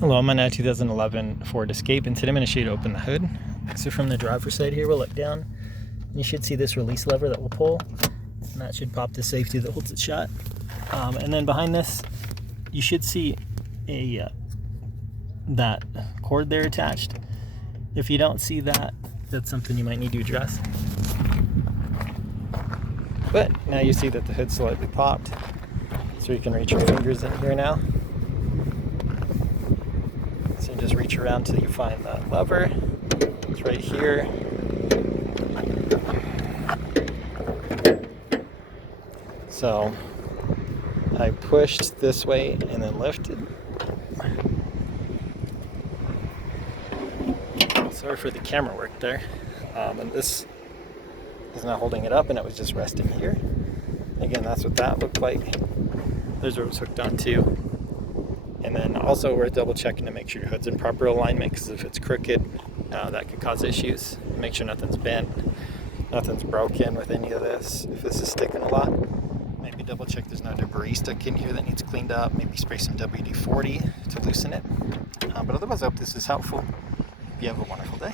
Hello, I'm on a 2011 Ford Escape, and today I'm going to show you to open the hood. So from the driver's side here, we'll look down. You should see this release lever that will pull, and that should pop the safety that holds it shut. And then behind this, you should see that cord there attached. If you don't see that, that's something you might need to address. But now you see that the hood slightly popped, so you can reach your fingers in here now. So just reach around till you find that lever. It's right here. So I pushed this way and then lifted. Sorry for the camera work there. And this is not holding it up, and it was just resting here. Again, that's what that looked like. There's where it was hooked onto. And then also we're double checking to make sure your hood's in proper alignment, because if it's crooked, that could cause issues. Make sure nothing's bent, nothing's broken with any of this. If this is sticking a lot, maybe double check there's no debris stuck in here that needs cleaned up. Maybe spray some WD-40 to loosen it. But otherwise, I hope this is helpful. You have a wonderful day.